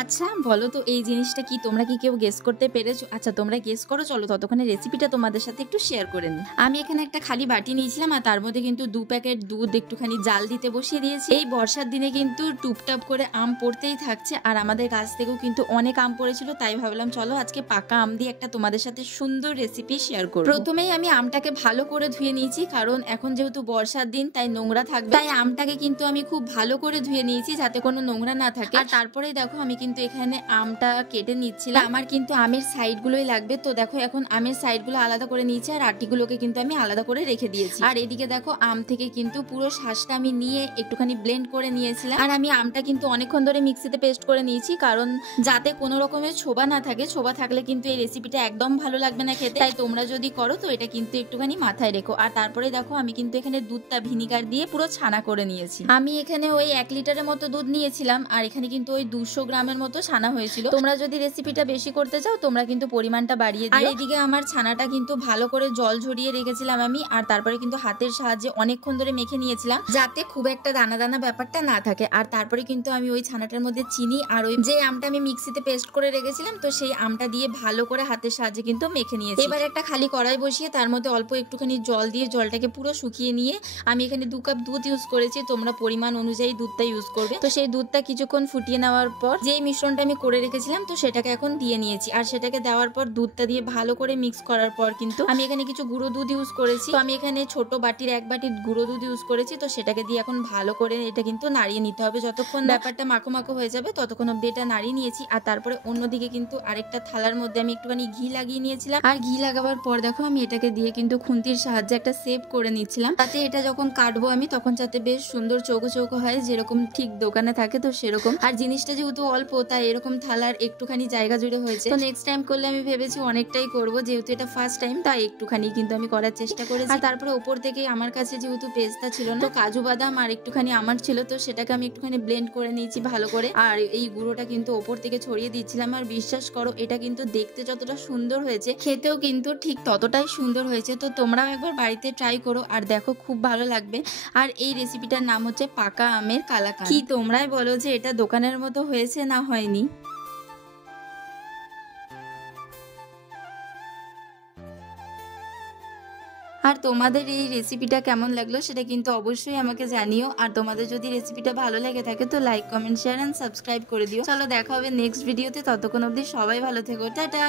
আচ্ছা বলো তো এই জিনিসটা কি, তোমরা কি কেউ গেস করতে পেরেছো? আচ্ছা তোমরা গেস করো, চলো ততক্ষণে রেসিপিটা তোমাদের সাথে একটু শেয়ার করে নিই। আমি এখানে একটা খালি বাটি নিয়েছিলাম আর তার মধ্যে কিন্তু 2 প্যাকেট দুধ একটুখানি জাল দিতে বসিয়ে দিয়েছি। এই বর্ষার দিনে কিন্তু টুপটাপ করে আম পড়তেই থাকছে আর আমাদের গাছ থেকেও কিন্তু অনেক আম পড়েছিল, তাই ভাবলাম চলো আজকে পাকা আম দিয়ে একটা তোমাদের সাথে সুন্দর রেসিপি শেয়ার করব। প্রথমেই আমি আমটাকে ভালো করে ধুয়ে নিয়েছি, কারণ এখন যেহেতু বর্ষার দিন তাই নোংরা থাকবে, তাই আমটাকে কিন্তু আমি খুব ভালো করে ধুয়ে নিয়েছি যাতে কোনো নোংরা না থাকে। আর তারপরেই দেখো আমি কিন্তু এখানে আমটা কেটে নিচ্ছিলাম। আমার কিন্তু আমের সাইড গুলোই লাগবে, তো দেখো এখন আমের সাইড গুলো আলাদা করে নিয়েছি আর আটিগুলোকে কিন্তু আমি আলাদা করে রেখে দিয়েছি। আর এদিকে দেখো আম থেকে কিন্তু পুরো শাঁসটা আমি নিয়ে একটুখানি ব্লেন্ড করে নিয়েছিলাম। আর আমি আমটা কিন্তু অনেকক্ষণ ধরে মিক্সিতে পেস্ট করে নিয়েছি, কারণ যাতে কোনো রকমের ছোবা না থাকে। ছোবা থাকলে কিন্তু এই রেসিপিটা একদম ভালো লাগবে না খেতে, তাই তোমরা যদি করো তো এটা কিন্তু একটুখানি মাথায় রেখো। আর তারপরে দেখো আমি কিন্তু এখানে দুধটা ভিনিগার দিয়ে পুরো ছানা করে নিয়েছি। আমি এখানে ওই 1 লিটারের মতো দুধ নিয়েছিলাম আর এখানে কিন্তু ওই 200 গ্রামের মতো ছানা হয়েছিল। তোমরা যদি রেসিপিটা বেশি করতে চাও তোমরা কিন্তু পরিমাণটা বাড়িয়ে দিও। আর এদিকে আমার ছানাটা কিন্তু ভালো করে জল ঝরিয়ে রেখেছিলাম আমি, আর তারপরে কিন্তু হাতের সাহায্যে অনেকক্ষণ ধরে মেখে নিয়েছিলাম যাতে খুব একটা দানা দানা ব্যাপারটা না থাকে। আর তারপরে কিন্তু আমি ওই ছানাটার মধ্যে চিনি আর ওই যে আমটা আমি মিক্সিতে পেস্ট করে রেখেছিলাম তো সেই আমটা দিয়ে ভালো করে হাতের সাহায্যে কিন্তু মেখে নিয়েছি। এবার একটা খালি কড়াই বসিয়ে তার মধ্যে অল্প একটুখানি জল দিয়ে জলটাকে পুরো শুকিয়ে নিয়ে আমি এখানে 2 কাপ দুধ ইউজ করেছি, তোমরা পরিমাণ অনুযায়ী দুধটা ইউজ করবে। তো সেই দুধটা কিছুক্ষণ ফুটিয়ে নেওয়ার পর যে মিশ্রণটা আমি করে রেখেছিলাম তো সেটাকে এখন দিয়ে নিয়েছি। আর সেটাকে দেওয়ার পর দুধটা দিয়ে ভালো করে মিক্স করার পর কিন্তু আমি এখানে কিছু গুঁড়ো দুধ ইউজ করেছি। তো আমি এখানে ছোট বাটির 1 বাটি গুঁড়ো দুধ ইউজ করেছি। তো সেটাকে দিয়ে এখন ভালো করে এটা কিন্তু নাড়িয়ে নিতে হবে, যতক্ষণ ব্যাপারটা মাখো মাখো হয়ে যাবে ততক্ষণ অব্দি এটা নাড়িয়ে নিয়েছি। আর তারপরে অন্যদিকে কিন্তু আরেকটা থালার মধ্যে আমি একটুখানি ঘি লাগিয়ে নিয়েছিলাম। আর ঘি লাগাবার পর দেখো আমি এটাকে দিয়ে কিন্তু খুন্তির সাহায্যে একটা শেপ করে নিচ্ছিলাম, তাতে এটা যখন কাটবো আমি তখন যাতে বেশ সুন্দর চৌকো চৌকো হয়, যেরকম ঠিক দোকানে থাকে তো সেরকম। আর জিনিসটা যেহেতু অল্প তাই এরকম থালার একটুখানি জায়গা জুড়ে হয়েছে। তো নেক্সট টাইম করলে আমি ভেবেছি অনেকটাই করবো, যেহেতু এটা ফার্স্ট টাইম তাই একটুখানি কিন্তু আমি করার চেষ্টা করেছি। আর তারপরে উপর থেকে আমার কাছে যেহেতু পেস্তা ছিল না তো কাজু বাদাম আর একটুখানি আমার ছিল, তো সেটাকে আমি একটুখানি ব্লেন্ড করে নিয়েছি ভালো করে। আর এই গুঁড়োটা কিন্তু ওপর থেকে ছড়িয়ে দিচ্ছিলাম। আর বিশ্বাস করো এটা কিন্তু দেখতে যতটা সুন্দর হয়েছে খেতেও কিন্তু ঠিক ততটাই সুন্দর হয়েছে। তো তোমরাও একবার বাড়িতে ট্রাই করো আর দেখো খুব ভালো লাগবে। আর এই রেসিপিটার নাম হচ্ছে পাকা আমের কালাকাঁদ। কি তোমরাই বলো যে এটা দোকানের মতো হয়েছে না হয়নি? আর তোমাদের এই রেসিপিটা কেমন লাগলো সেটা কিন্তু অবশ্যই আমাকে জানিও। আর তোমাদের যদি রেসিপিটা ভালো লেগে থাকে তো like comment share and subscribe করে দিও। চলো দেখা হবে নেক্সট ভিডিওতে, ততক্ষণ অবধি সবাই ভালো থেকো, টাটা।